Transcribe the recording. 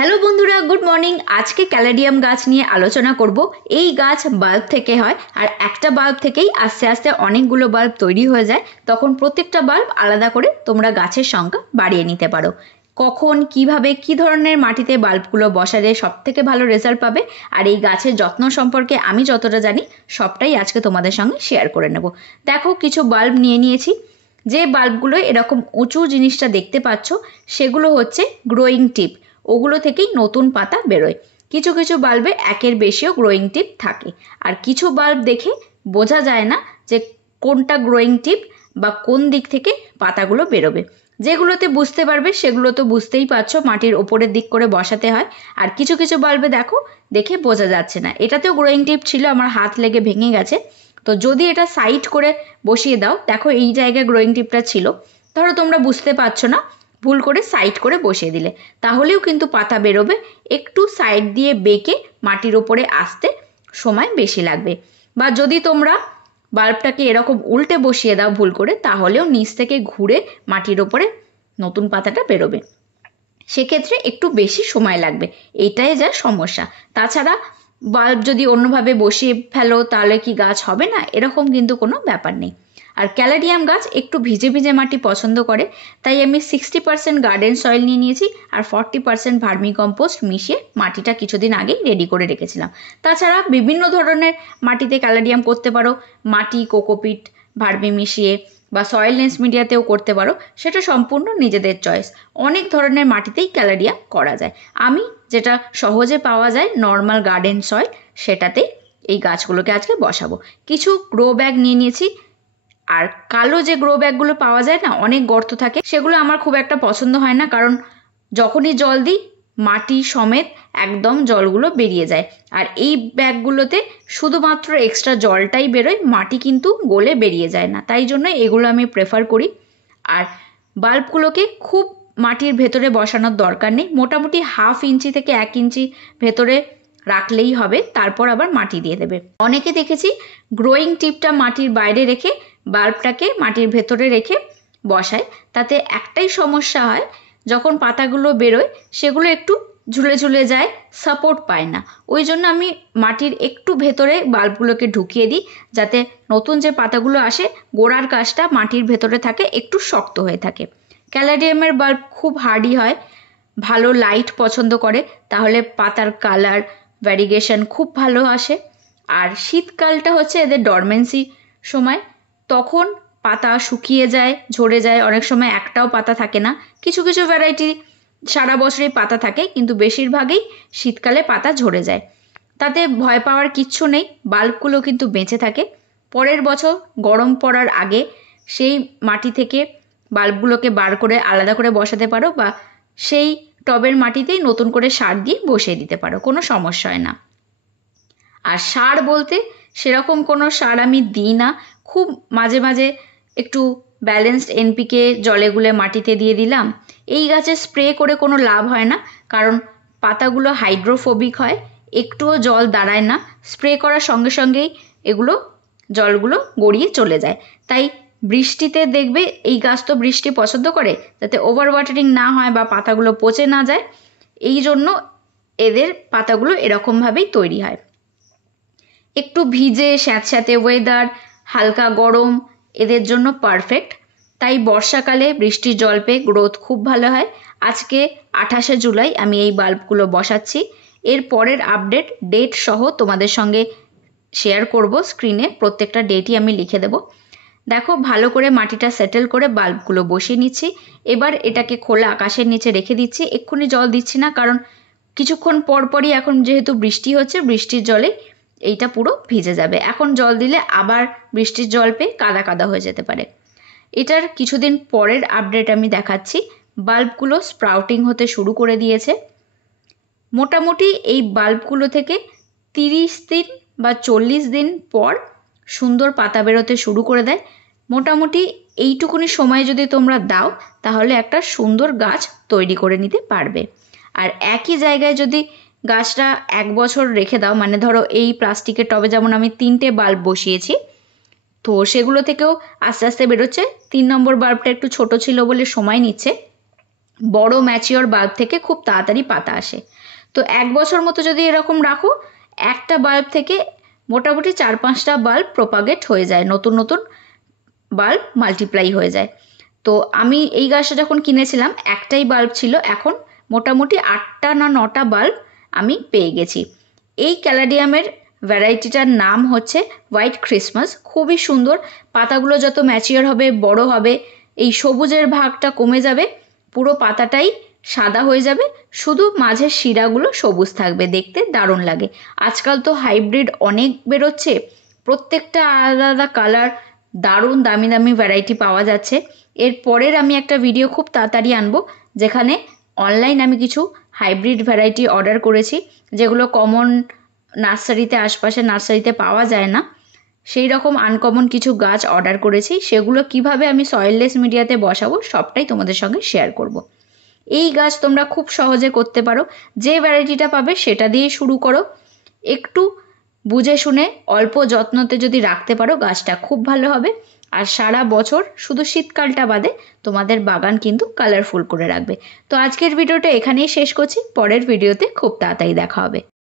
Hello বন্ধুরা, good morning. আজকে caladium গাছ নিয়ে আলোচনা করব। এই গাছ বাল্ব থেকে হয়, আর একটা বাল্ব থেকেই আস্তে আস্তে অনেকগুলো বাল্ব তৈরি হয়ে যায়। তখন প্রত্যেকটা বাল্ব আলাদা করে তোমরা গাছের সংখ্যা বাড়িয়ে নিতে পারো। কখন, কিভাবে, কি ধরনের মাটিতে বাল্বগুলো বসালে সব থেকে ভালো রেজাল্ট পাবে, আর এই গাছের যত্ন সম্পর্কে আমি যতটা জানি সবটাই আজকে তোমাদের সঙ্গে শেয়ার করে নেব। দেখো, কিছু বাল্ব নিয়ে নিয়েছি। যে বাল্বগুলো এরকম উঁচু জিনিসটা দেখতে পাচ্ছ, সেগুলো হচ্ছে গ্রোয়িং টিপ। ওগুলো থেকেই নতুন পাতা বেরোয়। কিছু কিছু বাল্বে একের বেশিও গ্রোয়িং টিপ থাকে, আর কিছু বাল্ব দেখে বোঝা যায় না যে কোনটা গ্রোয়িং টিপ বা কোন দিক থেকে পাতাগুলো বেরোবে। যেগুলোতে বুঝতে পারবে সেগুলো তো বুঝতেই পারছো, মাটির ওপরের দিক করে বসাতে হয়। আর কিছু কিছু বাল্বে দেখো, দেখে বোঝা যাচ্ছে না। এটাতেও গ্রোয়িং টিপ ছিল, আমার হাত লেগে ভেঙে গেছে। তো যদি এটা সাইড করে বসিয়ে দাও, দেখো এই জায়গায় গ্রোয়িং টিপটা ছিল, ধরো তোমরা বুঝতে পারছো না, ভুল করে সাইড করে বসিয়ে দিলে, তাহলেও কিন্তু পাতা বেরোবে। একটু সাইড দিয়ে বেঁকে মাটির ওপরে আসতে সময় বেশি লাগবে। বা যদি তোমরা বাল্বটাকে এরকম উল্টে বসিয়ে দাও ভুল করে, তাহলেও নিচ থেকে ঘুরে মাটির ওপরে নতুন পাতাটা বেরোবে। সেক্ষেত্রে একটু বেশি সময় লাগবে, এইটাই যা সমস্যা। তাছাড়া বাল্ব যদি অন্যভাবে বসিয়ে ফেলো তাহলে কি গাছ হবে না, এরকম কিন্তু কোনো ব্যাপার নেই। আর ক্যালেডিয়াম গাছ একটু ভিজে ভিজে মাটি পছন্দ করে, তাই আমি 60% গার্ডেন সয়েল নিয়ে নিয়েছি, আর 40% ভার্মি কম্পোস্ট মিশিয়ে মাটিটা কিছুদিন আগেই রেডি করে রেখেছিলাম। তাছাড়া বিভিন্ন ধরনের মাটিতে ক্যালেডিয়াম করতে পারো, মাটি, কোকোপিট, ভার্মি মিশিয়ে, বা সয়েলনেস মিডিয়াতেও করতে পারো, সেটা সম্পূর্ণ নিজেদের চয়েস। অনেক ধরনের মাটিতেই ক্যালেডিয়াম করা যায়। আমি যেটা সহজে পাওয়া যায় নর্মাল গার্ডেন সয়েল, সেটাতেই এই গাছগুলোকে আজকে বসাবো। কিছু গ্রো ব্যাগ নিয়ে নিয়েছি। আর কালো যে গ্রো ব্যাগগুলো পাওয়া যায় না, অনেক গর্ত থাকে, সেগুলো আমার খুব একটা পছন্দ হয় না, কারণ যখনই জল দিই মাটি সমেত একদম জলগুলো বেরিয়ে যায়। আর এই ব্যাগগুলোতে শুধুমাত্র এক্সট্রা জলটাই বেরোয়, মাটি কিন্তু গলে বেরিয়ে যায় না। তাই জন্য এগুলো আমি প্রেফার করি। আর বাল্বগুলোকে খুব মাটির ভেতরে বসানোর দরকার নেই, মোটামুটি 1/2 ইঞ্চি থেকে 1 ইঞ্চি ভেতরে রাখলেই হবে, তারপর আবার মাটি দিয়ে দেবে। অনেকে দেখেছি গ্রোয়িং টিপটা মাটির বাইরে রেখে বাল্বটাকে মাটির ভেতরে রেখে বসায়। তাতে একটাই সমস্যা হয়, যখন পাতাগুলো বেরোয় সেগুলো একটু ঝুলে ঝুলে যায়, সাপোর্ট পায় না। ওই জন্য আমি মাটির একটু ভেতরে বাল্বগুলোকে ঢুকিয়ে দিই, যাতে নতুন যে পাতাগুলো আসে গোড়ার কাছটা মাটির ভেতরে থাকে, একটু শক্ত হয়ে থাকে। ক্যালেডিয়ামের বাল্ব খুব হার্ডি হয়, ভালো লাইট পছন্দ করে, তাহলে পাতার কালার ভ্যারিগেশন খুব ভালো আসে। আর শীতকালটা হচ্ছে এদের ডরমেন্সি সময়, তখন পাতা শুকিয়ে যায়, ঝরে যায়, অনেক সময় একটাও পাতা থাকে না। কিছু কিছু ভ্যারাইটি সারা বছরই পাতা থাকে, কিন্তু বেশিরভাগই শীতকালে পাতা ঝরে যায়। তাতে ভয় পাওয়ার কিচ্ছু নেই, বাল্বগুলো কিন্তু বেঁচে থাকে। পরের বছর গরম পড়ার আগে সেই মাটি থেকে বাল্বগুলোকে বার করে আলাদা করে বসাতে পারো, বা সেই টবের মাটিতেই নতুন করে সার দিয়ে বসিয়ে দিতে পারো, কোনো সমস্যা হয় না। আর সার বলতে সেরকম কোনো সার আমি দিই না, খুব মাঝে মাঝে একটু ব্যালেন্সড এনপিকে জলে গুলে মাটিতে দিয়ে দিলাম। এই গাছে স্প্রে করে কোনো লাভ হয় না, কারণ পাতাগুলো হাইড্রোফোবিক হয়, একটুও জল দাঁড়ায় না। স্প্রে করার সঙ্গে সঙ্গেই এগুলো জলগুলো গড়িয়ে চলে যায়। তাই বৃষ্টিতে দেখবে, এই গাছ তো বৃষ্টি পছন্দ করে, যাতে ওভার ওয়াটারিং না হয় বা পাতাগুলো পচে না যায়, এই জন্য এদের পাতাগুলো এরকমভাবেই তৈরি হয়। একটু ভিজে স্যাঁতস্যাঁতে ওয়েদার, হালকা গরম এদের জন্য পারফেক্ট। তাই বর্ষাকালে বৃষ্টির জল পেয়ে গ্রোথ খুব ভালো হয়। আজকে 28শে জুলাই আমি এই বাল্বগুলো বসাচ্ছি। এর পরের আপডেট ডেট সহ তোমাদের সঙ্গে শেয়ার করব, স্ক্রিনে প্রত্যেকটা ডেটই আমি লিখে দেব। দেখো, ভালো করে মাটিটা সেটেল করে বাল্বগুলো বসিয়ে নিচ্ছি। এবার এটাকে খোলা আকাশের নিচে রেখে দিচ্ছি, এক্ষুনি জল দিচ্ছি না, কারণ কিছুক্ষণ পরপরই এখন যেহেতু বৃষ্টি হচ্ছে, বৃষ্টির জলে এইটা পুরো ভিজে যাবে। এখন জল দিলে আবার বৃষ্টির জল পেয়ে কাদা কাদা হয়ে যেতে পারে। এটার কিছুদিন পরের আপডেট আমি দেখাচ্ছি। বাল্বগুলো স্প্রাউটিং হতে শুরু করে দিয়েছে। মোটামুটি এই বাল্বগুলো থেকে 30 দিন বা 40 দিন পর সুন্দর পাতা বেরোতে শুরু করে দেয়। মোটামুটি এইটুকুনি সময় যদি তোমরা দাও, তাহলে একটা সুন্দর গাছ তৈরি করে নিতে পারবে। আর একই জায়গায় যদি গাছটা 1 বছর রেখে দাও, মানে ধরো এই প্লাস্টিকের টবে যেমন আমি 3টে বাল্ব বসিয়েছি, তো সেগুলো থেকেও আস্তে আস্তে বেরোচ্ছে। 3 নম্বর বাল্বটা একটু ছোট ছিল বলে সময় নিচ্ছে, বড় ম্যাচিওর বাল্ব থেকে খুব তাড়াতাড়ি পাতা আসে। তো 1 বছর মতো যদি এরকম রাখো, একটা বাল্ব থেকে মোটামুটি 4-5টা বাল্ব প্রপাগেট হয়ে যায়, নতুন নতুন বাল্ব মাল্টিপ্লাই হয়ে যায়। তো আমি এই গাছটা যখন কিনেছিলাম একটাই বাল্ব ছিল, এখন মোটামুটি 8টা না 9টা বাল্ব আমি পেয়ে গেছি। এই ক্যালাডিয়ামের ভ্যারাইটিটার নাম হচ্ছে হোয়াইট ক্রিসমাস। খুবই সুন্দর, পাতাগুলো যত ম্যাচিওর হবে, বড় হবে, এই সবুজের ভাগটা কমে যাবে, পুরো পাতাটাই সাদা হয়ে যাবে, শুধু মাঝের শিরাগুলো সবুজ থাকবে, দেখতে দারুণ লাগে। আজকাল তো হাইব্রিড অনেক বেরোচ্ছে, প্রত্যেকটা আলাদা আলাদা কালার, দারুণ দামি দামি ভ্যারাইটি পাওয়া যাচ্ছে। এর পরের আমি একটা ভিডিও খুব তাড়াতাড়ি আনবো, যেখানে অনলাইন আমি কিছু হাইব্রিড ভ্যারাইটি অর্ডার করেছি, যেগুলো কমন নার্সারিতে, আশপাশের নার্সারিতে পাওয়া যায় না। সেই রকম আনকমন কিছু গাছ অর্ডার করেছি, সেগুলো কিভাবে আমি সয়েললেস মিডিয়াতে বসাবো সবটাই তোমাদের সঙ্গে শেয়ার করব। এই গাছ তোমরা খুব সহজে করতে পারো, যে ভ্যারাইটিটা পাবে সেটা দিয়ে শুরু করো। একটু বুঝে শুনে অল্প যত্নতে যদি রাখতে পারো, গাছটা খুব ভালো হবে। আর সারা বছর, শুধু শীতকালটা বাদে, তোমাদের বাগান কিন্তু কালারফুল করে রাখবে। তো আজকের ভিডিওটা এখানেই শেষ করছি, পরের ভিডিওতে খুব তাড়াতাড়ি দেখা হবে।